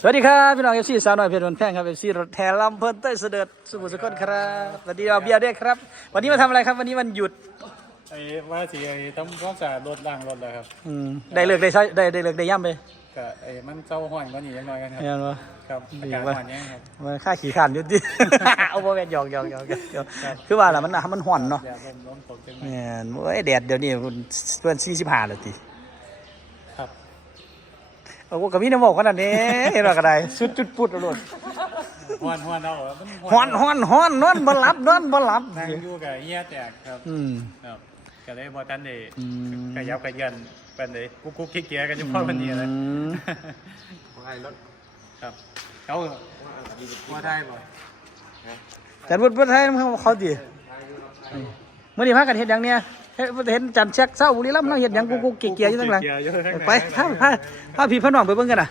สวัสดีครับพี่น้องเอฟซีสาวน้อยเพชรวันแพงครับเอฟซีรถแทนลำเพิ่นเต้ยเสด็จสมุทรสาครครับสวัสดีเราเบียร์ด้วยครับ วันนี้มาทำอะไรครับ วันนี้วันหยุดไอ้ว่าสิไอ้ทำความสะอาดรถล้างรถแล้วครับอืมได้เลิกได้ใช้ได้ได้เลิกได้ย่ำไปก็ไอ้มันเจ้าห้อนก็นี่ยังน้อยกันครับเห็นปะครับอาดีกาศว่ะห้อนแย่ครับมันค่าขี่ขานอยู่ดิเอาโมเมนหยอกหยอกหยอกหยอกหยอกคือว่าล่ะมันมันห่อนเนาะอย่าลมล้มตกจังเลยเนี่ยโอ้ยแดดเดี๋ยวนี้มันเพื่อนสี่สิบห้าเลยทีครับ โอ้โหกับพี่น้ำบอกขนาดนี้เห็นว่ากระไดสุดจุดปุดเอาโลดห้อนห้อนเอาเหรอมันฮ้อนฮ้อนฮ้อนนอนบ่หลับนอนบ่หลับนั่งอยู่กับเฮียแตกครับอืมครับก็เลยบ่ทันได้อืมขยับขยันเป็นเลยกุ๊กกุ๊กขี้เกียจกันเฉพาะวันนี้เลยอืมครับเขาว่าได้บ่แต่บุญพุทธไทยเขาเขาดีเมื่อนี้พากันเห็นอย่างเนี้ย เห็นเห็นจันเช็คเศร้าบุรีรัมย์เราเห็นอย่างกูกูเกียร์อยู่ตั้งหลังเกียร์อยู่ข้างหลังไปพาพาพาพี่พาน้องไปเบิ่งกันน่ะ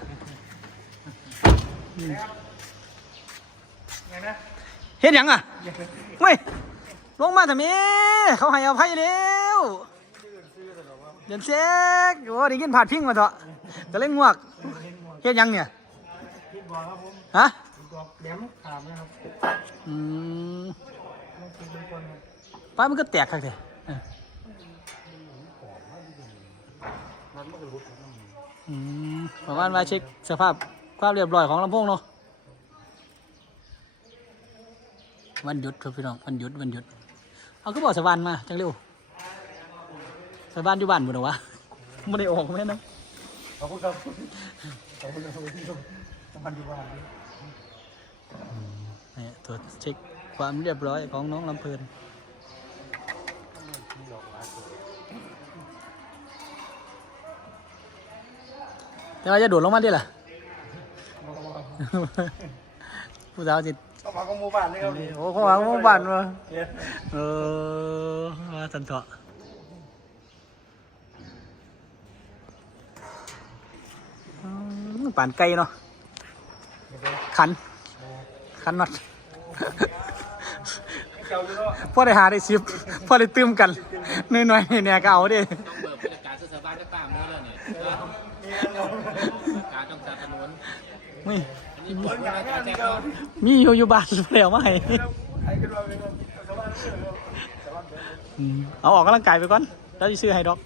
ไงนะเห็นอย่างอะไม่ลงมาทำไมเขาให้อภัยแล้วเดินเช็คโอ้ได้ยินผ่านพิงมาเถอะก็เล่นงวกเห็นยังเนี่ยคิดบอกครับผมฮะบอกแหลมขามนะครับอืมต้องคิดเป็นคนครับป้ามันก็แตกครับเถอะ อืมประมาณว่าเช็คสภาพความเรียบร้อยของลำโพงเนาะวันหยุดครับพี่น้องวันหยุดวันหยุด เอาก็บอกสวรรค์มาจังเร็วสวรรค์อยู่บ้านหมดเหรอวะไม่ได้ออกไหมนะขอบคุณครับขอบคุณครับที่ชมมันดีว่บ้าเนี่ยตรวจเช็คความเรียบร้อยของน้องลำเพลิน แต่ว่าจะโดดลงมาดิล่ะผู้สาวจิตเข้ามาของหมู่บ้านเลยครับนี่โอ้เขาหวังว่าบ้านวะเออมาสันเถาะอืมป่านไก่เนาะขัน ขันน็อตเจ้าอยู่เนาะพ่อได้หาได้ซิบพ่อได้ตื้มกันน้อยๆเนี่ยก็เอาดิต้องเปิดบรรยากาศสบายๆก็ตามนี้เลยเนี่ย การต้องสนับสนุนมีอันนี้ผลงานการแจ้งเขามีอยู่อยู่บ้านแล้วมาให้ใครขึ้นมาเป็นชาวบ้านเชื่อเนาะอืมเอาออกกำลังกายไปก่อน แล้วจะซื้อให้ดอก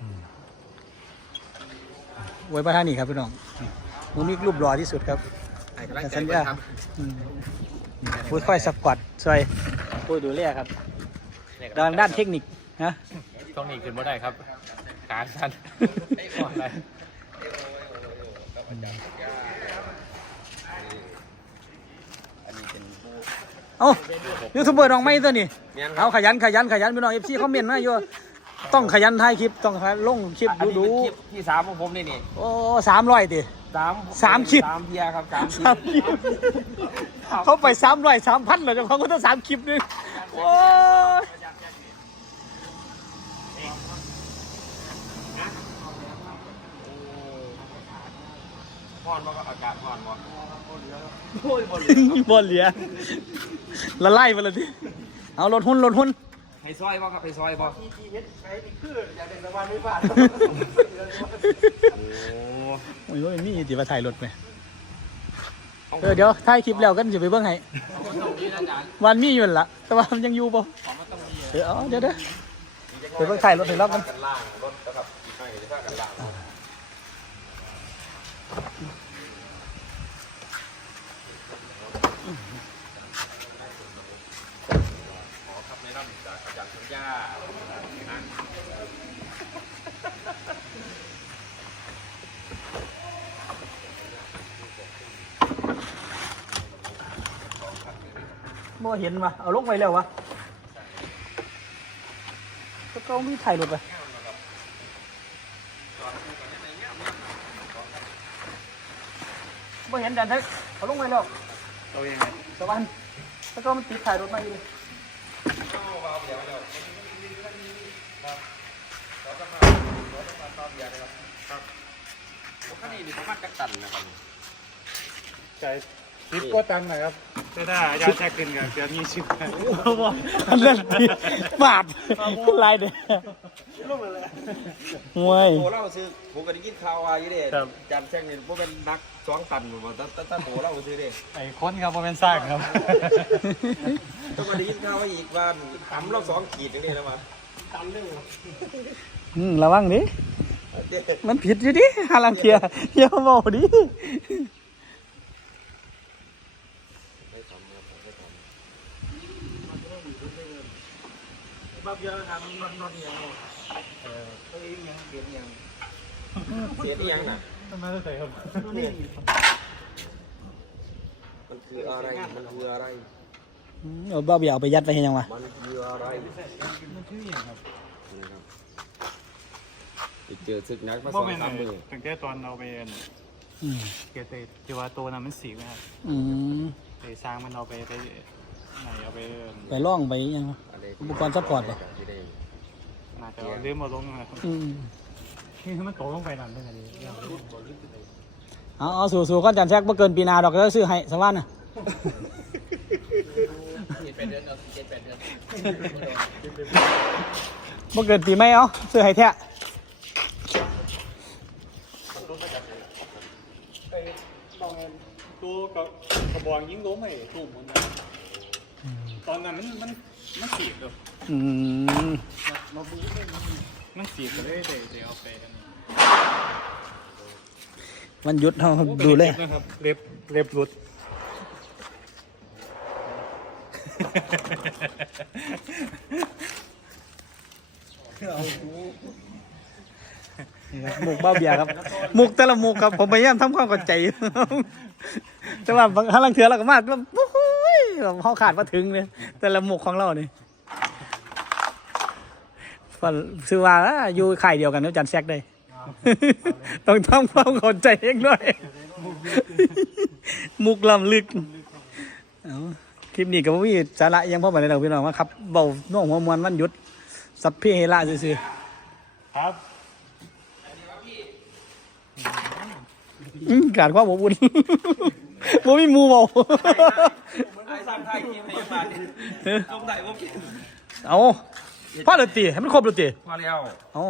อืมไว้ประทานนี่ครับพี่น้องมันมีรูปหล่อที่สุดครับให้กำลังใจสัญคนญาทอืมพูดค่อยสปอร์ตซอยพูดดูแลครับด้านด้านเทคนิคนะำต้องหนีขึ้นมาได้ครับ ขาสั้นอะไรเอ้ายูทูบเบอร์น้องไม่ตัวนี่เอาขยันขยันขยันพี่น้องเอฟซีคอมเมนต์มาอยู่ต้องขยันถ่ายคลิปต้องลงคลิปอันดูนี้ดูเป็นคลิปที่สามของผมนี่นี่โอ้สามร้อยดิสามสามคลิปสามเทียครับสามคลิสามปคลิปเขาไปสามร้อยสามพันเลยเจ้าของก็ต้องสามคลิปนึงโอ้ พอนว่าก็อากาศพอนว่าบอลเหลียละไล่ไปเลยทีเอารถหุ้นรถหุ้นให้ซอยบ่ครับให้ซอยบ่โอ้ยว่ามันมีติมาถ่ายรถไหมเออเดี๋ยวถ่ายคลิปแล้วกันจะไปเบิ้งให้วันมีอยู่นั่นละแต่ว่ามันยังอยู่ป่ะเดี๋ยวเอาเดี๋ยวเดี๋ยวไปเบิ้งถ่ายรถให้รอบกันล่างรถนะครับให้จะพากันล่าง ครับในร่ำจากอา จ้าโมเห็นวะเอาลงไปแล้ววะก็ต้องมีถ่ายรถไปบ่เห็นดันเทคเอาลงไปแล้วเอาเองไงสวรรค์แล้วก็มันติดถ่ายรถมาอยู่เลย ข้านี้นี่ประมาณกักตันนะครับใจทิปก็ตังหน่อยครับแต่ถ้าอาจารย์แจ็คขึ้นกับเดี๋ยวมีชื่ออันนั้นที่บาทลายเด้อห่วยโตเล่าซื้อผมก็ได้ยินข่าวว่าอยู่เด้จำแซงนี่บ่เป็นนักสองตันบ่ตั้งตั้งโตเล่าซื้อเด้ไอ้คนครับผมเป็นสร้างครับต้องมาได้ยินข่าวว่าอีกว่าตำเราสองขีดอย่างนี้แล้วว่าอืมระวังดิเด้ มันผิดอยู่ดิฮาลังเทียอย่าเมาดิบับเยอะครับนอนนอนอย่างเสียอีหยังน่ะทำไมต้องใส่ครับมันคืออะไร มันคืออะไรเอาบ้าเบียเอาไปยัดไปเห็นยังวะมันคืออะไรมันชื่ออย่างครับนะครับไป เจอศึกนักมาสบ่องเป็นสามมือตั้งแต่ตอนเราไปเรียนอืมเกตที่ว่าตัวนั้นมันสีไหมครับอืมไปสร้างมันเอาไปไปไหนเอาไปไปล่องไปยังวะอะไรอุปกรณ์ซัพพอร์ตเหรอที่ได้น่าจะลืมมาลงนะครับอืมนี่คือมันโตลงไปนั่นได้ไงดีเอาเอาสู่สู่ก้อนจันแทรกบ่เกินปีหนาดอกแล้วซื้อให้สวรรค์น่ะเจ็ดแปดเดือนเอาเจ็ดแปดเดือนบ่เกินปีไม่เอาซื้อให้แท้ ไอ้ตอน ตัวกับกระบอกยิงล้มไอ้ตุ่มมันตอนนั้นมันมันมันสีบเลยอืมมันสีบเลยเดี๋ยวเดี๋ยวเอาไปกันมันหยุดเฮาดูเลยนะครับเล็บเล็บ หมุกบ้าเบียครับหมุกแต่ละหมุกครับผมพยายามทำความเข้าใจแต่ว่าบางครั้งเถื่อเราก็มาแบบโอ้โหแบบเขาขาดมาถึงเลยแต่ละหมุกของเรานี่ฟันซื้อว่าอยู่ข่ายเดียวกันแล้วจันแซกได้ ต้องทำความเข้าใจเองด้วยมุกลำลึกคลิปนี้ก็บ่มีสาระยังพ่อมาในเราพี่น้องว่าครับเบาน่วงหัวมวนวันหยุด สัพเพเฮระซื่อๆครับ อืมการความอบอุ่นบ่มีหมูเบาไอ้สร้างไทยทีมในบ้านนี่ตรงไหนบ่กินเอาพ่อเลยตีให้มันครบเลยตีพอแล้วเอา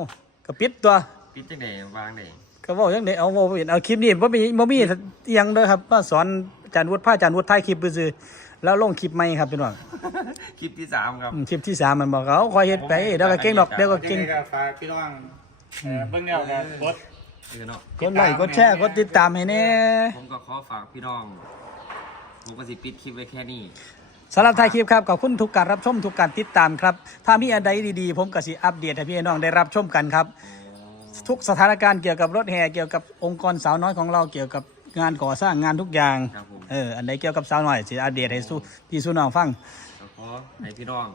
กระปิดตัวปิดจังได๋วางได้ก็บอกยังไงเอาบ่เห็นเอาคลิปนี้บ่มีบ่มีอิหยังเด้อครับมาสอนอาจารย์วุฒิพาอาจารย์วุฒิถ่ายคลิปซื่อๆแล้วลงคลิปใหม่ครับพี่น้องคลิปที่สามครับอืมคลิปที่สามมันบอกเขาคอยเฮ็ดไปเดี๋ยวก็เก่งดอกเดี๋ยวก็เก่เก่งงกับฝากพี่น้องเอ่อเบิ่งแนวกันกด เออเนาะกดไลค์กดแชร์กดติดตามให้แน่ผมก็ขอฝากพี่น้องผมก็สิปิดคลิปไว้แค่นี้สำหรับท้ายคลิปครับขอบคุณทุกการรับชมทุกการติดตามครับ ถ้ามีอันใดดีๆ ผมก็สิอัปเดตให้พี่น้องได้รับชมกันครับ ทุกสถานการณ์เกี่ยวกับรถแห่เกี่ยวกับองค์กรสาวน้อยของเราเกี่ยวกับงานก่อสร้างงานทุกอย่างครับผมเอออันใดเกี่ยวกับสาวน้อยสิอัปเดตให้สู้พี่สู้น้องฟังก็ขอให้พี่น้อง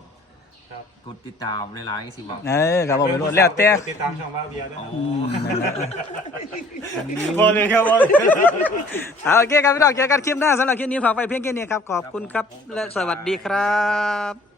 ครับ กดติดตามหลายๆสิบอก เออครับผมไปรถแล้วแต่ติดตามช่องว่าเบียร์ด้วยอ๋อพอเลยครับพอเลยเอาโอเคครับพี่น้องเจอกันคลิปหน้าสำหรับคลิปนี้ฝากไว้เพียงแค่นี้ครับ ขอบคุณครับ และสวัสดีครับ